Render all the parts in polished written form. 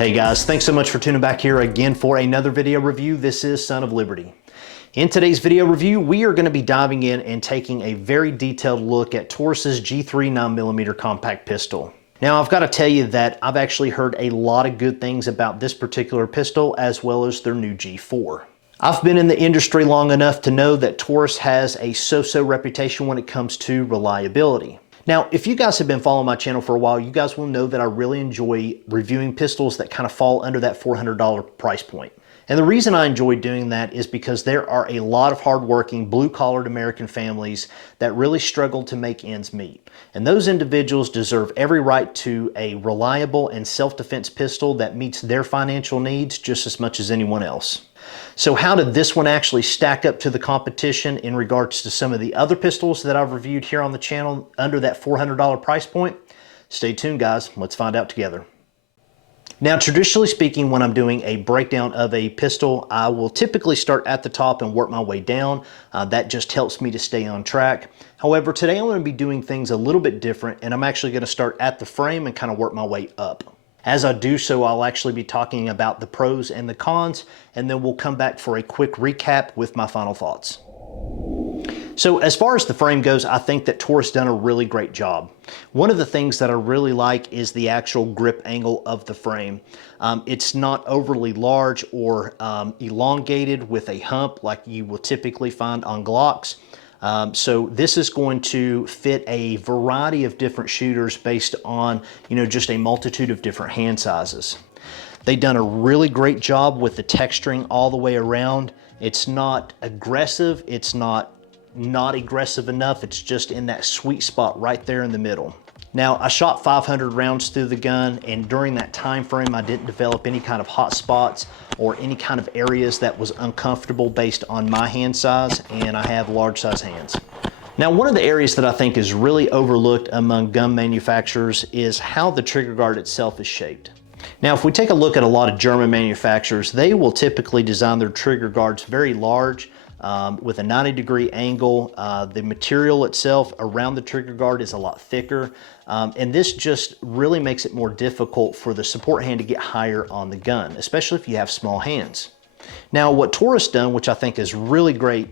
Hey guys, thanks so much for tuning back here again for another video review. This is Son of Liberty. In today's video review, we are going to be diving in and taking a very detailed look at Taurus's G3 9mm compact pistol. Now, I've got to tell you that I've actually heard a lot of good things about this particular pistol as well as their new G4. I've been in the industry long enough to know that Taurus has a so-so reputation when it comes to reliability. Now, if you guys have been following my channel for a while, you guys will know that I really enjoy reviewing pistols that kind of fall under that $400 price point. And the reason I enjoy doing that is because there are a lot of hardworking, blue-collared American families that really struggle to make ends meet. And those individuals deserve every right to a reliable and self-defense pistol that meets their financial needs just as much as anyone else. So how did this one actually stack up to the competition in regards to some of the other pistols that I've reviewed here on the channel under that $400 price point? Stay tuned, guys. Let's find out together. Now, traditionally speaking, when I'm doing a breakdown of a pistol, I will typically start at the top and work my way down. That just helps me to stay on track. However, today I'm going to be doing things a little bit different, and I'm actually going to start at the frame and kind of work my way up. As I do so, I'll actually be talking about the pros and the cons, and then we'll come back for a quick recap with my final thoughts. So as far as the frame goes, I think that Taurus done a really great job. One of the things that I really like is the actual grip angle of the frame. It's not overly large or elongated with a hump like you will typically find on Glocks. So this is going to fit a variety of different shooters based on, just a multitude of different hand sizes. They've done a really great job with the texturing all the way around. It's not aggressive, it's not aggressive enough, it's just in that sweet spot right there in the middle. Now, I shot 500 rounds through the gun, and during that time frame, I didn't develop any kind of hot spots or any kind of areas that was uncomfortable based on my hand size, and I have large size hands. Now, one of the areas that I think is really overlooked among gun manufacturers is how the trigger guard itself is shaped. Now, if we take a look at a lot of German manufacturers, they will typically design their trigger guards very large, with a 90-degree angle. The material itself around the trigger guard is a lot thicker, and this just really makes it more difficult for the support hand to get higher on the gun, especially if you have small hands. Now, what Taurus done, which I think is really great,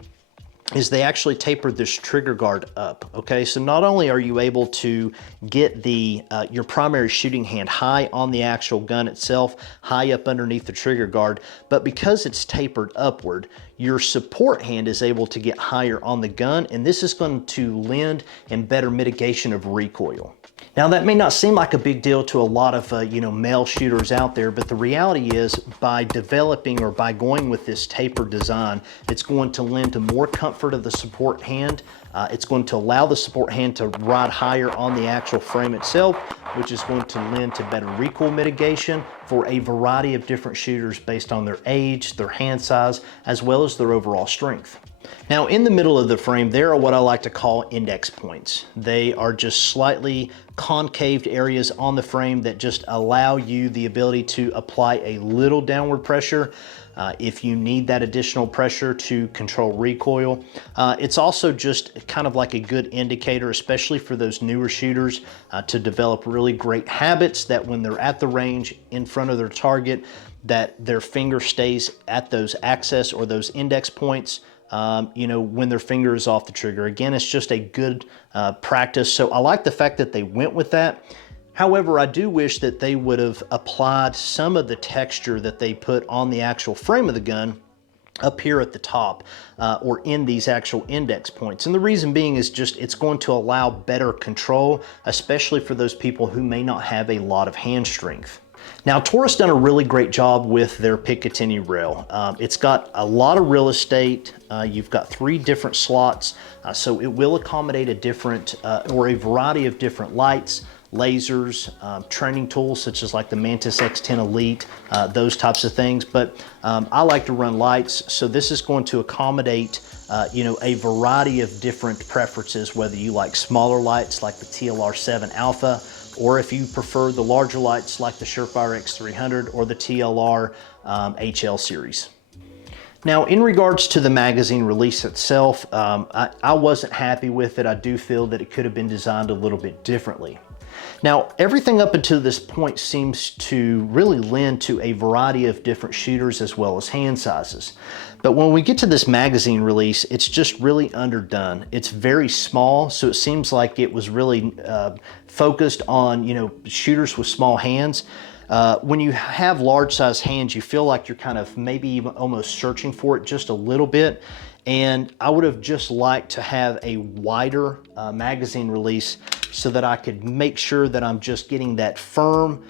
is they actually tapered this trigger guard up. Okay, so not only are you able to get your primary shooting hand high on the actual gun itself, high up underneath the trigger guard, but because it's tapered upward, your support hand is able to get higher on the gun, and this is going to lend in better mitigation of recoil. Now, that may not seem like a big deal to a lot of male shooters out there, but the reality is by developing or by going with this tapered design, it's going to lend to more comfort of the support hand. It's going to allow the support hand to ride higher on the actual frame itself, which is going to lend to better recoil mitigation for a variety of different shooters based on their age, their hand size, as well as their overall strength. Now, in the middle of the frame, there are what I like to call index points. They are just slightly concaved areas on the frame that just allow you the ability to apply a little downward pressure if you need that additional pressure to control recoil. It's also just kind of like a good indicator, especially for those newer shooters, to develop really great habits that when they're at the range in front of their target, that their finger stays at those access or those index points when their finger is off the trigger. Again, it's just a good practice. So I like the fact that they went with that. However, I do wish that they would have applied some of the texture that they put on the actual frame of the gun up here at the top or in these actual index points. And the reason being is just it's going to allow better control, especially for those people who may not have a lot of hand strength. Now, Taurus done a really great job with their Picatinny rail. It's got a lot of real estate. You've got 3 different slots, so it will accommodate a different or a variety of different lights, lasers, training tools such as like the Mantis X10 Elite, those types of things. But I like to run lights, so this is going to accommodate a variety of different preferences, whether you like smaller lights like the TLR7 Alpha, or if you prefer the larger lights like the Surefire X300 or the TLR HL series. Now, in regards to the magazine release itself, I wasn't happy with it. I do feel that it could have been designed a little bit differently. Now, everything up until this point seems to really lend to a variety of different shooters as well as hand sizes. But when we get to this magazine release, it's just really underdone. It's very small, so it seems like it was really focused on, shooters with small hands. When you have large size hands, you feel like you're kind of maybe even almost searching for it just a little bit. And I would have just liked to have a wider magazine release so that I could make sure that I'm just getting that firm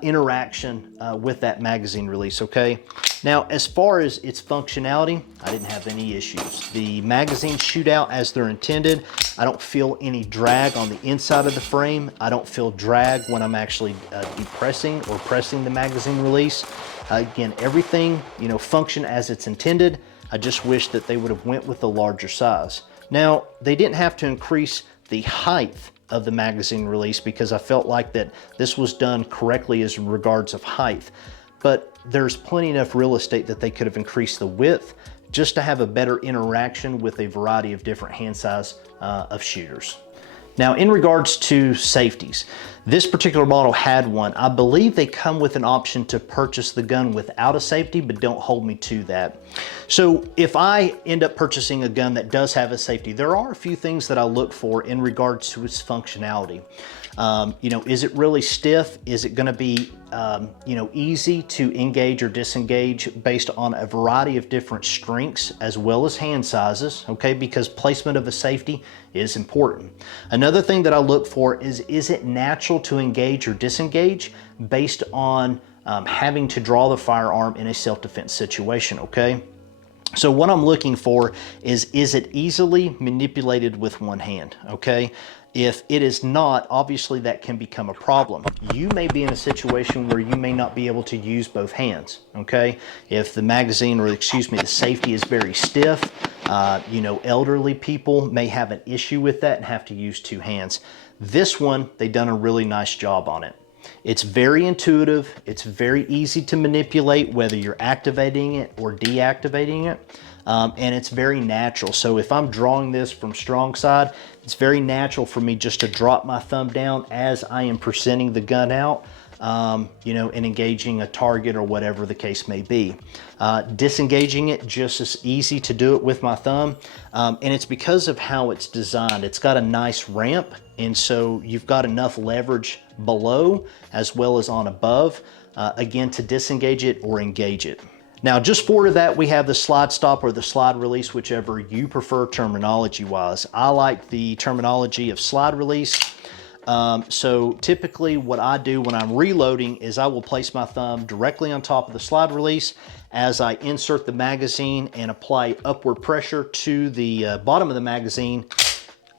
interaction with that magazine release, okay? Now, as far as its functionality, I didn't have any issues. The magazines shoot out as they're intended. I don't feel any drag on the inside of the frame. I don't feel drag when I'm actually depressing or pressing the magazine release. Again, everything, function as it's intended. I just wish that they would have went with a larger size. Now, they didn't have to increase the height of the magazine release because I felt like that this was done correctly as regards of height, but there's plenty enough real estate that they could have increased the width just to have a better interaction with a variety of different hand size of shooters. Now, in regards to safeties, this particular model had one. I believe they come with an option to purchase the gun without a safety, but don't hold me to that. So if I end up purchasing a gun that does have a safety, there are a few things that I look for in regards to its functionality. Is it really stiff? Is it going to be, easy to engage or disengage based on a variety of different strengths as well as hand sizes, okay? Because placement of a safety is important. Another thing that I look for is it natural to engage or disengage based on having to draw the firearm in a self-defense situation, okay? So what I'm looking for is it easily manipulated with one hand, okay? If it is not, obviously that can become a problem. You may be in a situation where you may not be able to use both hands, okay? If the magazine, or excuse me, the safety is very stiff, elderly people may have an issue with that and have to use two hands. This one, they've done a really nice job on it. It's very intuitive. It's very easy to manipulate, whether you're activating it or deactivating it. And it's very natural. So if I'm drawing this from strong side, it's very natural for me just to drop my thumb down as I am presenting the gun out, and engaging a target or whatever the case may be. Disengaging it, just as easy to do it with my thumb. And it's because of how it's designed. It's got a nice ramp, and so you've got enough leverage below as well as on above, again, to disengage it or engage it. Now, just forward of that, we have the slide stop or the slide release, whichever you prefer terminology-wise. I like the terminology of slide release. So typically what I do when I'm reloading is I will place my thumb directly on top of the slide release as I insert the magazine and apply upward pressure to the bottom of the magazine.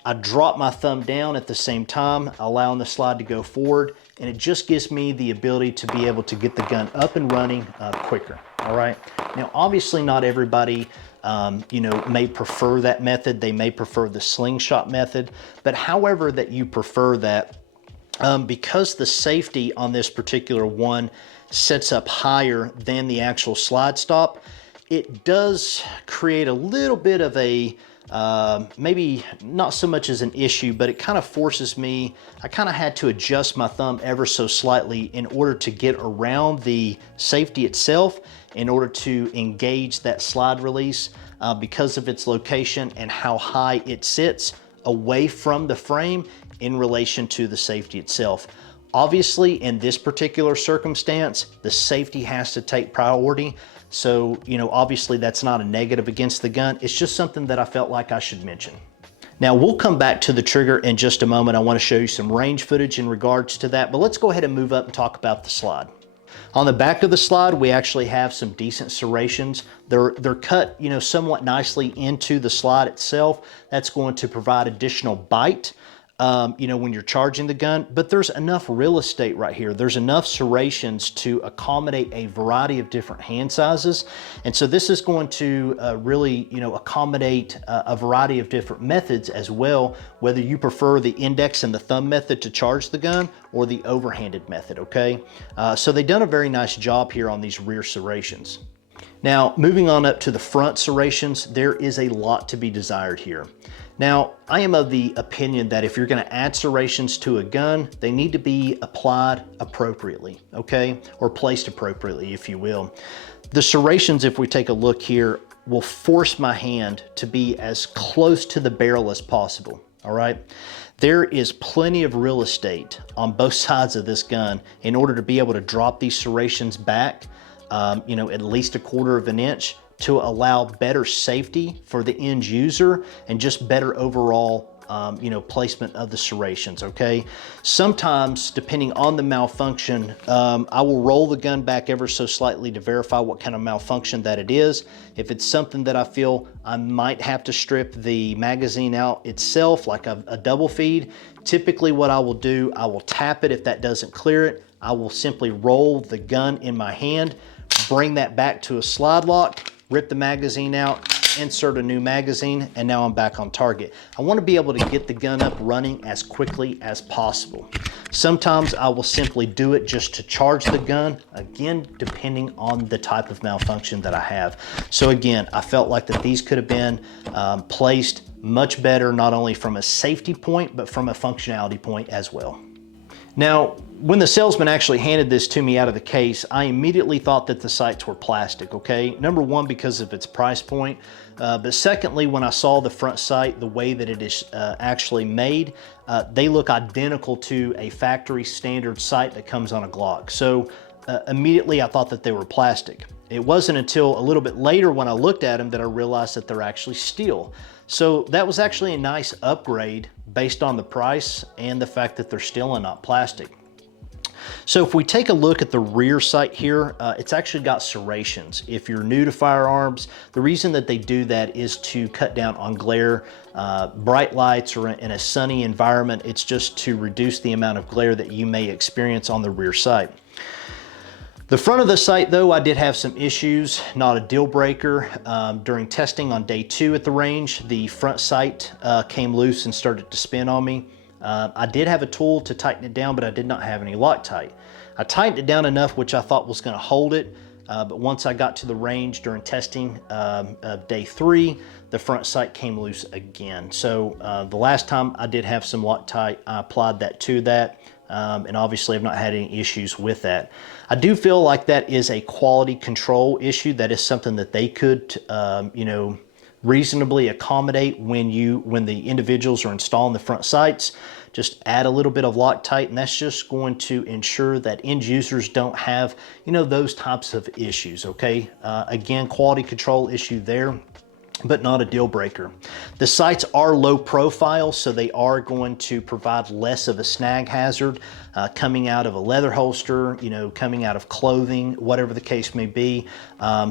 I drop my thumb down at the same time, allowing the slide to go forward, and it just gives me the ability to be able to get the gun up and running quicker, all right? Now, obviously not everybody may prefer that method. They may prefer the slingshot method, but however that you prefer that, because the safety on this particular one sets up higher than the actual slide stop, it does create a little bit of a, maybe not so much as an issue, but it kind of forces me, I kind of had to adjust my thumb ever so slightly in order to get around the safety itself, in order to engage that slide release because of its location and how high it sits away from the frame in relation to the safety itself. Obviously, in this particular circumstance, the safety has to take priority. So, obviously that's not a negative against the gun. It's just something that I felt like I should mention. Now, we'll come back to the trigger in just a moment. I want to show you some range footage in regards to that, but let's go ahead and move up and talk about the slide. On the back of the slide, we actually have some decent serrations. They're cut, somewhat nicely into the slide itself. That's going to provide additional bite, when you're charging the gun, but there's enough real estate right here. There's enough serrations to accommodate a variety of different hand sizes. And so this is going to really, accommodate a variety of different methods as well, whether you prefer the index and the thumb method to charge the gun or the overhanded method, okay? So they've done a very nice job here on these rear serrations. Now, moving on up to the front serrations, there is a lot to be desired here. Now, I am of the opinion that if you're gonna add serrations to a gun, they need to be applied appropriately, okay? Or placed appropriately, if you will. The serrations, if we take a look here, will force my hand to be as close to the barrel as possible, all right? There is plenty of real estate on both sides of this gun in order to be able to drop these serrations back, you know, at least 1/4 of an inch, to allow better safety for the end user and just better overall you know, placement of the serrations, okay? Sometimes, depending on the malfunction, I will roll the gun back ever so slightly to verify what kind of malfunction that it is. If it's something that I feel I might have to strip the magazine out itself, like a double feed, typically what I will do, I will tap it. If that doesn't clear it, I will simply roll the gun in my hand, bring that back to a slide lock, rip the magazine out, insert a new magazine, and now I'm back on target. I want to be able to get the gun up running as quickly as possible. Sometimes I will simply do it just to charge the gun, again, depending on the type of malfunction that I have. So again, I felt like that these could have been placed much better, not only from a safety point, but from a functionality point as well. Now, when the salesman actually handed this to me out of the case, I immediately thought that the sights were plastic, okay? Number one, because of its price point, but secondly, when I saw the front sight, the way that it is actually made, they look identical to a factory standard sight that comes on a Glock. So immediately I thought that they were plastic. It wasn't until a little bit later when I looked at them that I realized that they're actually steel. So that was actually a nice upgrade based on the price and the fact that they're steel and not plastic. So if we take a look at the rear sight here, it's actually got serrations. If you're new to firearms, the reason that they do that is to cut down on glare, bright lights, or in a sunny environment. It's just to reduce the amount of glare that you may experience on the rear sight. The front of the sight, though, I did have some issues, not a deal breaker. During testing on day 2 at the range, the front sight came loose and started to spin on me. I did have a tool to tighten it down, but I did not have any Loctite. I tightened it down enough, which I thought was gonna hold it, but once I got to the range during testing of day 3, the front sight came loose again. So the last time I did have some Loctite, I applied that to that. And obviously I've not had any issues with that. I do feel like that is a quality control issue. That is something that they could, you know, reasonably accommodate when the individuals are installing the front sights. Just add a little bit of Loctite, and that's just going to ensure that end users don't have, you know, those types of issues, okay? Again, quality control issue there, but not a deal breaker. The sights are low profile, so they are going to provide less of a snag hazard coming out of a leather holster, you know, coming out of clothing, whatever the case may be.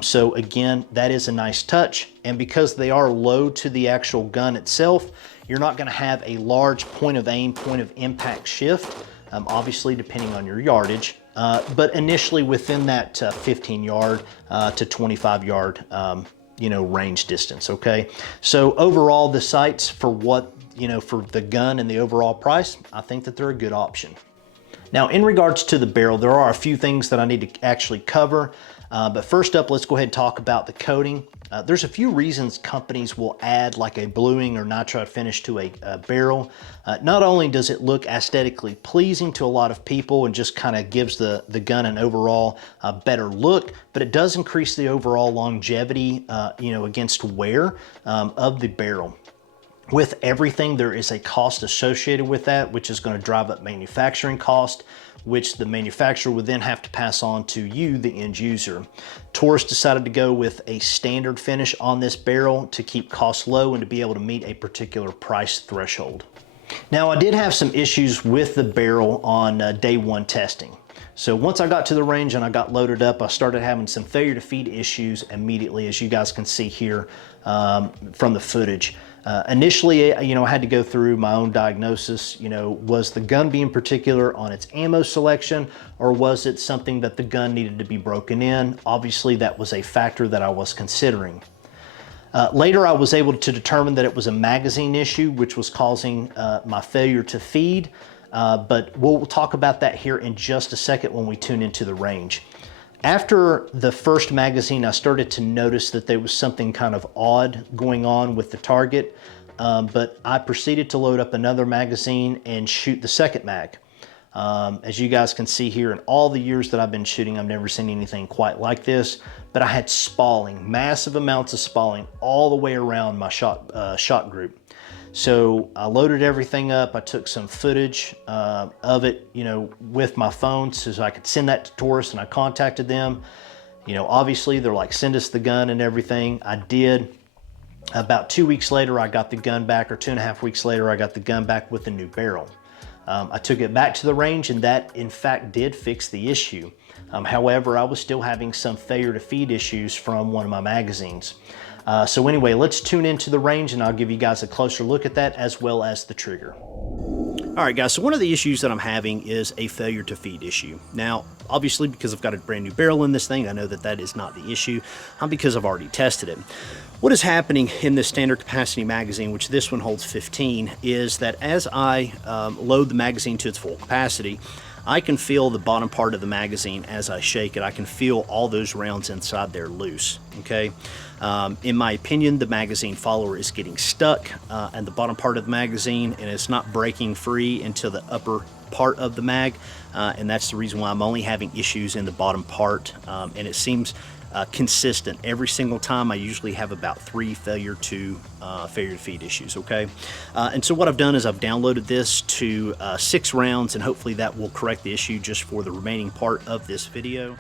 So again, that is a nice touch. And because they are low to the actual gun itself, you're not gonna have a large point of aim, point of impact shift, obviously depending on your yardage, but initially within that 15 yard to 25 yard you know, range distance, okay? So overall, the sights, for what, you know, for the gun and the overall price, I think that they're a good option. Now, in regards to the barrel, there are a few things that I need to actually cover. But first up, let's go ahead and talk about the coating. There's a few reasons companies will add like a bluing or nitride finish to a barrel. Not only does it look aesthetically pleasing to a lot of people and just kind of gives the gun an overall better look, but it does increase the overall longevity, you know, against wear of the barrel. With everything, there is a cost associated with that, which is going to drive up manufacturing cost, which the manufacturer would then have to pass on to you, the end user. Taurus decided to go with a standard finish on this barrel to keep costs low and to be able to meet a particular price threshold. Now, I did have some issues with the barrel on day 1 testing. So once I got to the range and I got loaded up, I started having some failure to feed issues immediately, as you guys can see here from the footage. Initially, you know, I had to go through my own diagnosis. You know, was the gun being particular on its ammo selection, or was it something that the gun needed to be broken in? Obviously, that was a factor that I was considering. Later, I was able to determine that it was a magazine issue, which was causing my failure to feed. But we'll talk about that here in just a second when we tune into the range. After the first magazine, I started to notice that there was something kind of odd going on with the target, but I proceeded to load up another magazine and shoot the second mag. As you guys can see here, in all the years that I've been shooting, I've never seen anything quite like this, but I had spalling, massive amounts of spalling all the way around my shot group. So I loaded everything up. I took some footage of it, with my phone so I could send that to Taurus, and I contacted them. Obviously they're like, send us the gun and everything. I did. About 2 weeks later, I got the gun back, or 2.5 weeks later, I got the gun back with a new barrel. I took it back to the range, and that in fact did fix the issue. However, I was still having some failure to feed issues from one of my magazines. So anyway, let's tune into the range and I'll give you guys a closer look at that, as well as the trigger. All right, guys, so one of the issues that I'm having is a failure to feed issue. Now, obviously, because I've got a brand new barrel in this thing, I know that that is not the issue, because I've already tested it. What is happening in this standard capacity magazine, which this one holds 15, is that as I load the magazine to its full capacity, I can feel the bottom part of the magazine as I shake it. I can feel all those rounds inside there loose, okay? In my opinion, the magazine follower is getting stuck in the bottom part of the magazine, and it's not breaking free into the upper part of the mag, and that's the reason why I'm only having issues in the bottom part, and it seems consistent. Every single time I usually have about 3 failure to feed issues, okay? And so what I've done is I've downloaded this to 6 rounds, and hopefully that will correct the issue just for the remaining part of this video.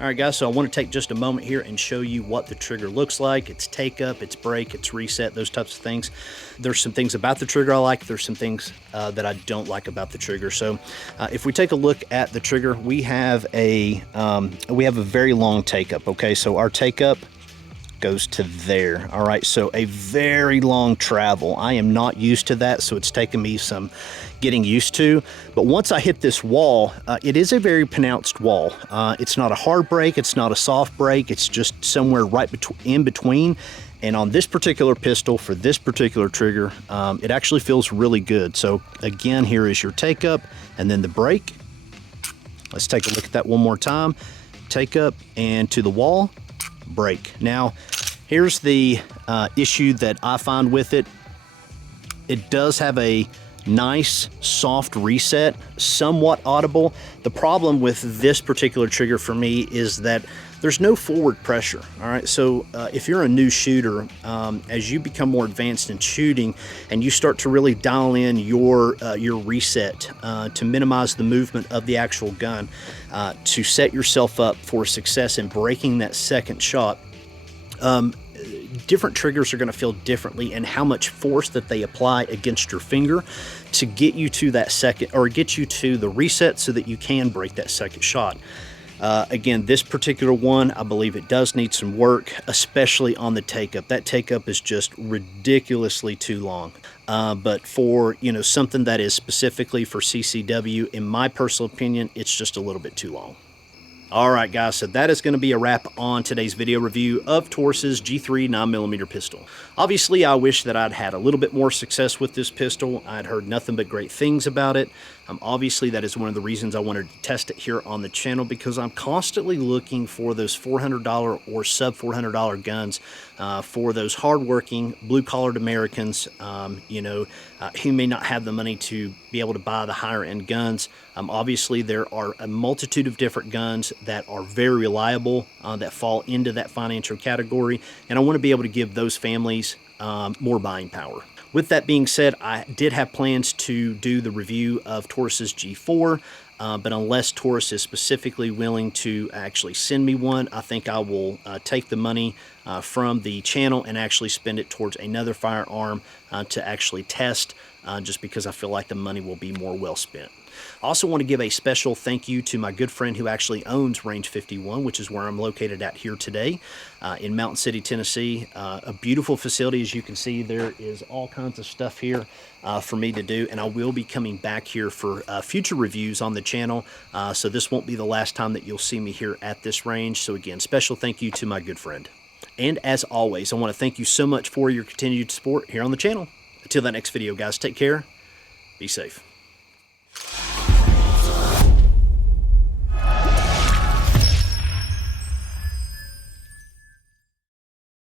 All right, guys, so I want to take just a moment here and show you what the trigger looks like. Its take up, its break, its reset, those types of things. There's some things about the trigger I like. There's some things that I don't like about the trigger. So if we take a look at the trigger, we have a very long take up, okay? So our take up goes to there. All right, so a very long travel. I am not used to that, so it's taken me some getting used to. But once I hit this wall, it is a very pronounced wall. It's not a hard break, it's not a soft break, it's just somewhere right in between. And on this particular pistol, for this particular trigger, it actually feels really good. So again, here is your take up and then the break. Let's take a look at that one more time. Take up and to the wall, break. Now, here's the issue that I find with it. It does have a nice soft reset, somewhat audible. The problem with this particular trigger for me is that there's no forward pressure. All right, so if you're a new shooter, as you become more advanced in shooting and you start to really dial in your reset to minimize the movement of the actual gun, to set yourself up for success in breaking that second shot, different triggers are going to feel differently, and how much force that they apply against your finger to get you to that second, or get you to the reset so that you can break that second shot. Again, this particular one, I believe it does need some work, especially on the take-up. That take-up is just ridiculously too long. But for, something that is specifically for CCW, in my personal opinion, it's just a little bit too long. All right, guys, so that is going to be a wrap on today's video review of Taurus's G3 9mm pistol. Obviously, I wish that I'd had a little bit more success with this pistol. I'd heard nothing but great things about it. Obviously, that is one of the reasons I wanted to test it here on the channel, because I'm constantly looking for those $400 or sub $400 guns for those hardworking, blue-collared Americans, who may not have the money to be able to buy the higher-end guns. Obviously, there are a multitude of different guns that are very reliable, that fall into that financial category, and I want to be able to give those families more buying power. With that being said, I did have plans to do the review of Taurus's G4, but unless Taurus is specifically willing to actually send me one, I think I will take the money from the channel and actually spend it towards another firearm to actually test, just because I feel like the money will be more well spent. I also want to give a special thank you to my good friend who actually owns Range 51, which is where I'm located at here today in Mountain City, Tennessee. A beautiful facility. As you can see, there is all kinds of stuff here for me to do, and I will be coming back here for future reviews on the channel, so this won't be the last time that you'll see me here at this range. So again, special thank you to my good friend. And as always, I want to thank you so much for your continued support here on the channel. Until that next video, guys, take care. Be safe.